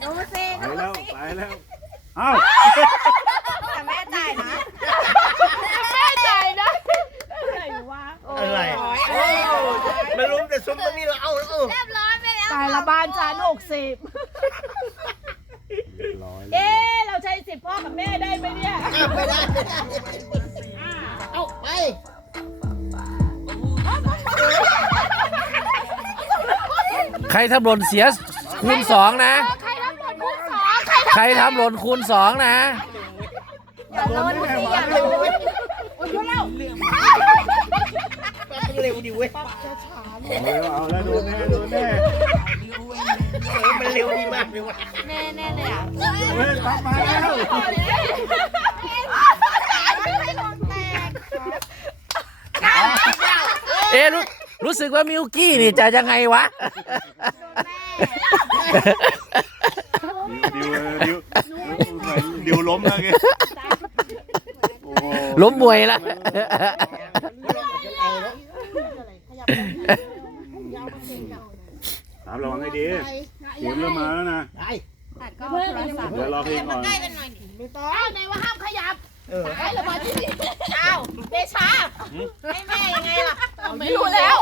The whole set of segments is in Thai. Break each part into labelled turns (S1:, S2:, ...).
S1: ดูสิ
S2: ไปแล้วไปแล้วเอ้า
S1: แต่แม่จ่ายนะ
S3: แม่ใจนะอะไรวะ
S4: อะไรมาลุ้มแต่ซุ้มตรงนี้เราเอา
S1: เรียบร้อยไปแล้ว
S3: ตายละบ้านจาน60
S2: ร้อย
S3: เอ๊ะเราใช้10พ่อกับแม่ได้ไหมเนี่ย
S4: ไม่ได้เอาไป
S5: ใครทำหล่นเสียคูณ2นะ
S3: ใครทำหล่นคูณ2
S5: ใครทำหล่นคูณ2นะ
S1: อย่าล้นสิอย่าล้น
S3: อุ้ยยุ่งแล้ว
S4: เร็วดิเว้ย
S2: เอาแล้วโดนแน่โดนแน่
S4: มันเร็วดีมากเลยว่ะ
S1: แน่แน่เลยอ่ะ
S2: เฮ้ยปั๊บมาแล้ว
S5: เอ๊ะรู้สึกว่ามิวกี้นี่จะยังไงวะ
S2: ดิวล้มแล้วไงโอ้
S5: ล้มมวยละ
S2: ถามระวังให้ดีเสียงเริ่มมาแล้วนะ
S4: ได้
S1: ตัดก็โทรศัพท์
S2: เดี๋ยวรอเพลงก่อน
S1: ใกล้กันหน่อยดิ
S3: อ้าวไหนว่าห้ามขยับ
S1: ใกล้ระบายที่นี่อ้าวเดชาให้แม่ยังไงล่ะ
S3: ไม่รู้แล้ว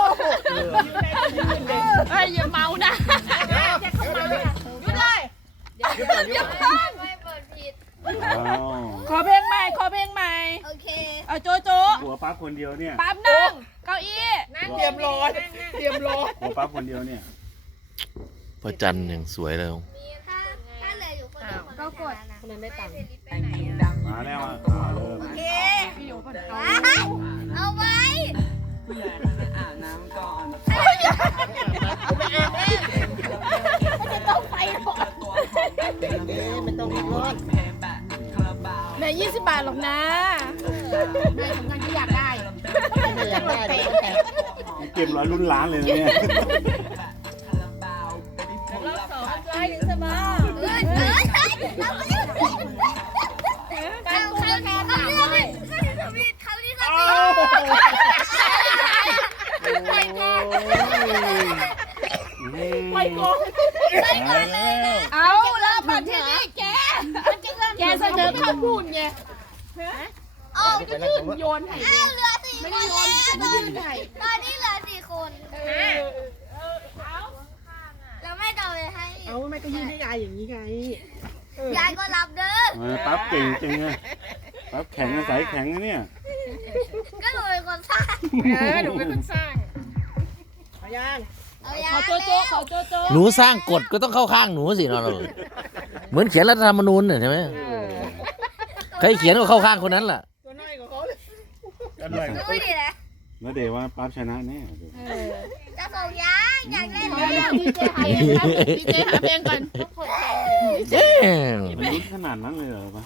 S3: เฮ้ยอย่าเมานะ
S1: จะเข้ามาหยุดเลยเดี๋ยวไม่เปิดผิด
S3: ขอเพลงใหม่ขอเพลงใหม่
S1: โอเค
S3: เอาโจโจ
S2: หัวปั๊บคนเดียวเนี่ย
S3: ปั๊บนั่งเก้าอี้
S4: เตรียมรอเตรียมรอ
S2: หัวปั๊บคนเดียวเนี่ย
S5: พระจันทร์อย่างสวยเลย
S1: ถ้าเหลืออยู่คนเดียวก็กดคนนั้นได้ตังค์
S2: มาแล้วอ่ะเริ่ม
S1: โอเคเอาไว้จะต้องไปหมด
S4: ไม่ต้องรอด
S3: ใน20 บาทหรอกนะ
S1: ได้สำคัญที่อยากได้
S4: ไม่อยากได้แต่
S2: เก็บร้อยรุ่นล้านเลยนะเนี่ย
S3: รอบ2ร้อยถึงสมา
S1: เขาเลือกเขาที่ส
S3: ไปก่อนเอาเริ่มมาที่นี่แกเสนอข้าวพูดไง
S1: โอ้
S3: โยนให้
S1: เหลือ4 คนแล้วตอนนี้เหลือ4 คนแล้วไม่ต่อเลยให้
S4: เอาแม่ก็ยื่นให้ยายอย่างนี้ไง
S1: ยายก็รับเด้อ
S2: ปั๊บเก่งจริงไงปั๊บแข็งสายแข็งนะเนี่ย
S1: ก็หนูเป็นคนสร้าง
S3: หนูเป็นคนสร้าง
S4: เอาย่าง
S1: เอายา
S3: ขอโจโจขอโจโจ
S5: หนูสร้างกฎก็ต้องเข้าข้างหนูสิเนาะเหมือนเขียนรัฐธรรมนูญเนี่ยใช่ไหมใครเขียนก็เข้าข้างคนนั้นล่ะ
S4: ตัวน้อยกว่าเขาเลย
S1: ดูดิแหละ
S2: แล้วเดี๋ยวว่าปั๊บชนะแน่
S1: จะส่งยาอยากเล่นเลย
S3: ดีเจหาเพลงดีเจหาเพลงก่อน
S5: เอ๊ะ
S2: มันลุ้นขนาดนั้นเลยเหรอปะ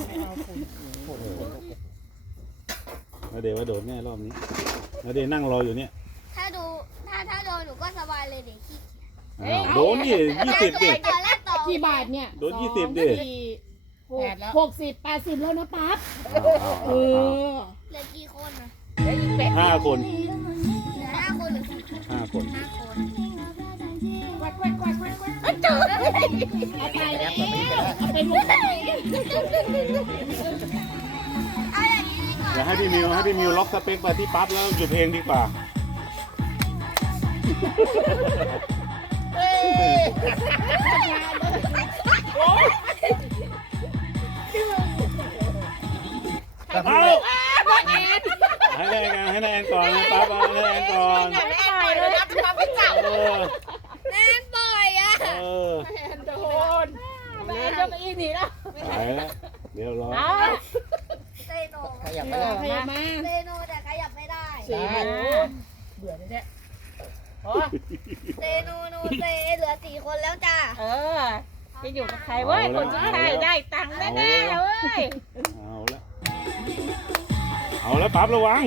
S2: แล้วเดี๋ยวว่าโดดแน่รอบนี้แล้วเดี๋ยวนั่งรออยู่เนี่ย
S1: ถ้าโดนหนูก็สบายเลยเด็กขี้
S2: โดนดิ20ดิ
S1: ต่อแรกต่อ
S3: กี่บาทเนี่ย
S2: โดน20ดิ
S3: 60 80แล้วนะปั๊บเออ
S1: เหลือกี่คนนะ
S2: 5 คน
S1: เหลือ5 คนหรือ
S2: 5 คน
S1: 5 คน
S3: เอาไปแล้วเอาไปหมด
S1: เอาอย่างนี้ดีกว่า
S2: เดี๋ยวให้พี่มิวล็อกสเปคไปที่ปั๊บแล้วหยุดเพลงดีกว่า เอาให้แนนก่อนนะปั๊บให้แนนก่อน เออ
S1: แน่นบ่อยอ่ะ
S3: โดนแม่จะไปอีกหนีแล้ว
S2: ไปแล้วเดี๋ยวรอ
S1: เซโน
S4: ขยับไป
S3: พยายามมา
S1: เซโนแต่ขยับไม่ได้
S4: ได้
S3: เบื่อเลยเนี่ย
S1: เซโนเซเหลือ4 คนแล้วจ้า
S3: จะอยู่กับใครเว้ยคนสุดท้ายได้ตังค์แน่ๆเว้ย
S2: เอาแล้วปั๊บระวัง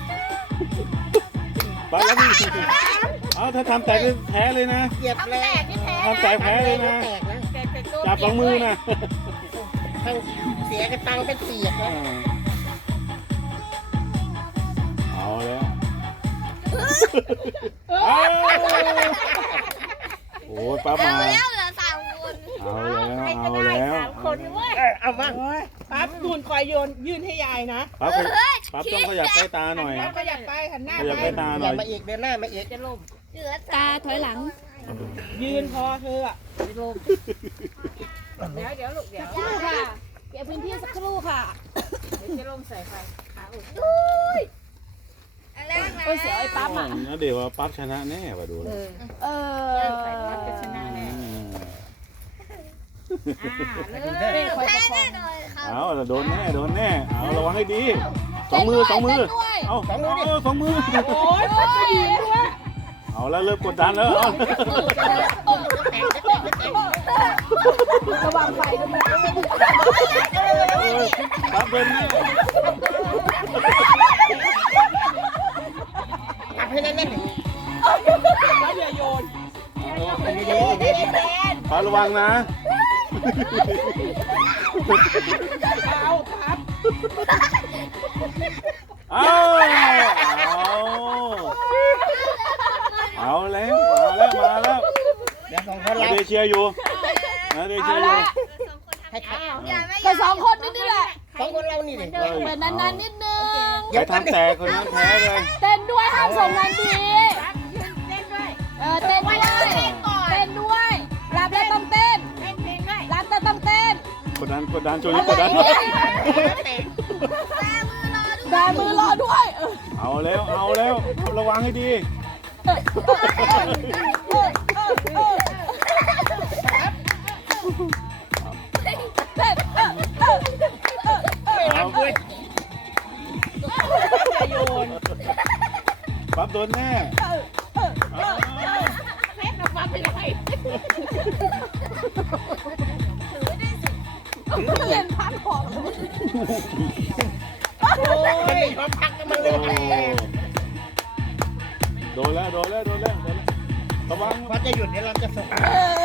S2: ปั๊บแล้วนี่เอาถ้าทำแตกแพ้เลยนะ
S4: เหยียบแรง
S2: ทำแตกแพ้เลยนะ
S4: แตกนะ
S2: จับสองมือนะ
S4: ทั้งเสียกระตังเป็นเสียกนะ
S2: เอาแล้วโอ้ยปั๊บ
S1: เอา
S2: มา
S1: แล้วเหลือ3 คน
S2: เอาแล้วเอาแล้ว
S1: คนเว้ย
S4: เอามา
S3: ปั๊บตูนคอยโยนยื่นให้ยายนะ
S2: ปั๊บต้องขยับใต้ตาหน่อย
S3: ปั๊บขยับไปหันหน้า
S2: ขยับ
S3: ไป
S2: ใต้ตาห
S4: อ
S2: น่
S4: ย่า
S2: อย
S4: มาอีกเดินหน้ามาอีก
S1: ตาถอยหลัง
S3: ยืนพอเธออะ
S1: เดี๋ยวลูกเดี๋ยวค่ะเก็บพื้นที่สักครู่ค่ะเดี๋ยวจะลงใส่ไฟขาอุ่นโอ้ยเสียวไอ้ปั๊มอ่ะ
S2: แล้วเดี๋ยวว่าปั๊บชนะแน่มาดูเลย
S1: ปั๊บจะชนะแน่
S2: อืม
S1: เลยคอยประคอง
S2: เอาโดนแน่โดนแน่เอาระวังให้ดีสองมือเอาสองมือสองมือ
S3: โอ้ยปั๊บไปยืนด้วย
S2: เอาแล้วเริ่มกดดันแล้วเอา
S1: ระวังไฟด้วยนะ
S2: ปั๊บเป็นแน่
S4: ตักให้แน่นๆ
S3: ปั๊บอย่าโยน
S2: ปั๊บระวังนะ
S3: เอาปั๊บ
S2: เอาเอาแล้วมาแล้ว
S4: เดี๋ยวสองคน
S2: นา
S4: เรา
S2: เดเชียร์อยู่นาเดเชียร์อยู่
S4: ให้ขับ
S1: แต่สองคนนี่แหละ
S4: สองคนเรานี่ดิ
S1: เปิดนานๆนิดนึง
S2: ใครทำแตกคนนั้นแพ้เลย
S1: เต้นด้วยห้ามส่งงานดีเต้นด้วยเต้นด้วยรับแล้วต้องเต้นรับแล้วต้องเต้น
S2: กดดันช่วงนี้กดดันด้วย
S1: แบมือรอด้วย
S2: เอาแล้วระวังให้ดีเอา
S3: อย่าโยน
S2: ปั๊บโดนแน่เอา
S1: เล่นพันของ
S3: โอ้ย
S4: พร้อมพักกันมาเลย
S2: โดนแล้วระวัง
S4: พอจะหยุดเดี๋ยวเราจะส่ง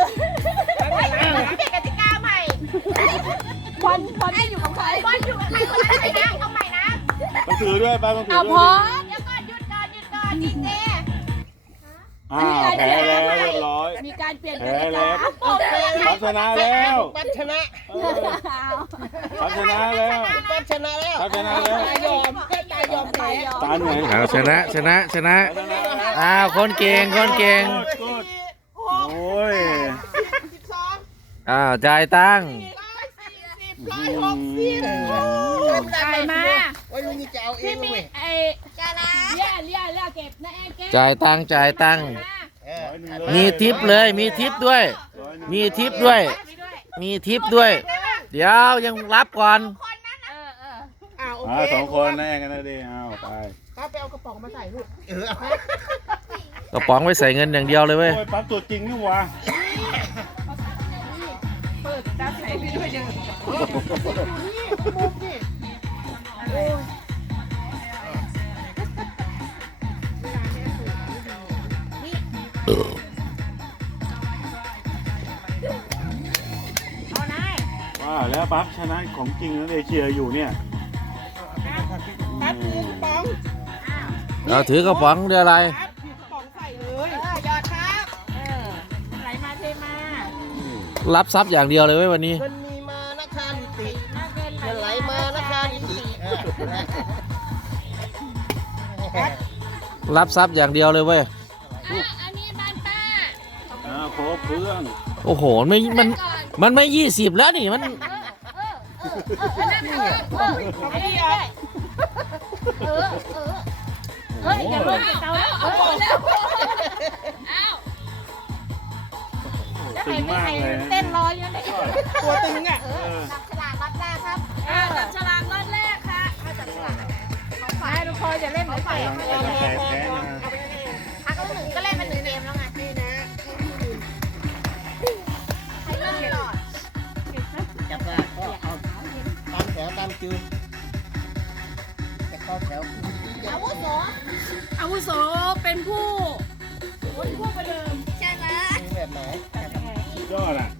S1: กติกาใหม่บอลไม่อยู่กับใครบอลอยู่กับใครคนนั้นเลยนะเอาใหม่นะ
S2: ต้องถือด้วยไปต้องถือ
S1: เอา
S2: ด้วย
S1: พอเดี๋ยวก่อนหยุดก่อนดีเจ
S2: แพ้แล้วเรียบร้อย
S1: มีการเปลี่ยน
S2: แพ้แล้ว
S1: โอเค
S2: ปั๊บชนะแล้ว
S4: ปั๊บชนะ
S2: ปั๊บชนะแล้ว
S4: ปั๊บชนะแล้ว
S2: ปั๊บชนะแล้ว
S3: ตายอมแค่ตายอมแพ้
S2: ตาเหนื่อย
S5: เอาชนะ อ้าวคนเก่ง
S2: กดโอ้ย
S5: อ้าวจ่ายตังค์
S1: ตายมา
S4: ว่าลุงนี่จะเอาเองเว้ย
S1: ไอ้เลี้ยเก็บนะแอนเก็บ
S5: จ่ายตังค์มีทิปเลย มีทิปด้วย เดี๋ยวยังรับก่อน
S3: โอเค
S2: สองคนแน่กันนะดิเอาไป
S3: ป้าไปเอากระป๋องมาใส่ลูก
S5: กระป๋องไว้ใส่เงินอย่างเดียวเลยเว้ย
S2: โอ้ยปั๊บตัวจริงนี่หว่า
S3: เปิดตาใส่ไปด้วยเด้อ
S2: ว่าแล้วปั๊บชนะของจริงนะเดเชียร์อยู่เนี่ย
S3: ปั๊บถือกระป๋อง
S5: เราถือกระป๋องเดี๋ยวอะไร
S3: ปั๊บถือกระป๋องใส่เลย
S1: หยอดครับไหลมาเทมา
S5: รับทรัพย์อย่างเดียวเลยเว้ยวันนี้
S4: เงินมีมานะคานิติเงินไหลมานะคานิติ
S5: รับทรัพย์อย่างเดียวเลยเว้ย
S1: อันนี้บ้านป้า
S2: ครบเครื่อง
S5: โอ้โหมันไม่20แล้วนี่มัน
S3: เอาไปดิอ่ะ
S1: อย่าลงเตาแล้วเอาแล้วอ้าว
S2: ตึงมากเลย
S1: เต้นรออยู่เลย
S3: ตัวตึงอ่ะ
S1: จับฉลากรัดแรกครับจับฉลากรัดแรกค่ะจับฉลากของฝ่ายทุกคนจะเล่นของฝ่าย
S2: แพ้นะ
S1: พักแล้วหนึ่งก็เล่นเป็นหนึ่งเกมแล้วไงนี่นะให้เริ่มก่อน
S4: จับได้ก็เอาตามแถวตามคิวจะเข้าแถว
S1: อาวุโส
S3: อาวุโสเป็นผู้ประเดิม
S1: ใช่ไหม
S4: แบบไหน
S2: สุดยอดอ่ะ